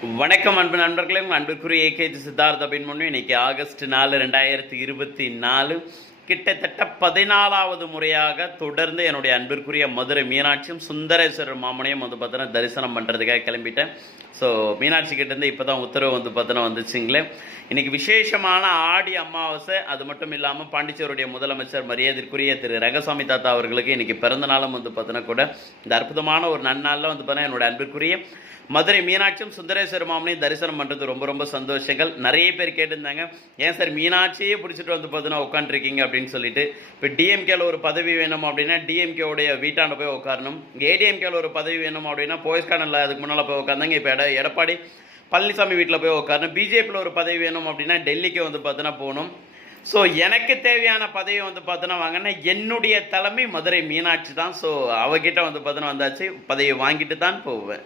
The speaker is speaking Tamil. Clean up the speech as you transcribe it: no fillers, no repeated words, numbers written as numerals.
வணக்கம் அன்பு நண்பர்களே, உங்கள் அன்புக்குரிய ஏகேஜி சித்தார்த்த பின்முன்னு இன்னைக்கு ஆகஸ்ட் 4 2024 கிட்டத்தட்ட 14வது முறையாக தொடர்ந்து என்னுடைய அன்பிற்குரிய மதுரை மீனாட்சியும் சுந்தரேஸ்வரர் மாமனையும் பார்த்தீங்கன்னா தரிசனம் பண்ணுறதுக்காக கிளம்பிட்டேன். ஸோ மீனாட்சி கிட்டேருந்து இப்போ தான் உத்தரவு பார்த்தீங்கன்னா வந்துச்சுங்களே. இன்றைக்கி விசேஷமான ஆடி அமாவாசை. அது மட்டும் இல்லாமல் பாண்டிச்சேரியுடைய முதலமைச்சர் மரியாதைக்குரிய திரு ரங்கசாமி தாத்தா அவர்களுக்கு இன்றைக்கி பிறந்த நாளும் பார்த்தீங்கன்னா கூட இந்த அற்புதமான ஒரு நன்னாளில் பார்த்தீங்கன்னா என்னோடய அன்பிற்குரிய மதுரை மீனாட்சியும் சுந்தரேஸ்வர மாமனையும் தரிசனம் பண்ணுறது ரொம்ப ரொம்ப சந்தோஷங்கள். நிறைய பேர் கேட்டிருந்தாங்க, ஏன் சார் மீனாட்சியே பிடிச்சிட்டு பார்த்தீங்கன்னா உட்காந்துருக்கீங்க அப்படின்னு சொல்லிட்டு. இப்போ டிஎம்கேல ஒரு பதவி வேணும் அப்படின்னா டிஎம்கேவுடைய வீட்டாண்ட போய் உட்காரணும். ஏடிஎம்கேல ஒரு பதவி வேணும் அப்படின்னா போயஸ்கானில் அதுக்கு முன்னால் போய் உட்காந்தாங்க. இப்போ எடப்பாடி பழனிசாமி வீட்டில் போய் உட்காரணும். பிஜேபியில் ஒரு பதவி வேணும் அப்படின்னா டெல்லிக்கு பார்த்தீங்கன்னா போகணும். ஸோ எனக்கு தேவையான பதவி பார்த்தீங்கன்னா வாங்கினா என்னுடைய தலைமை மதுரை மீனாட்சி தான். ஸோ அவகிட்ட பார்த்தீங்கன்னா வந்தாச்சு, பதவியை வாங்கிட்டு தான் போவேன்.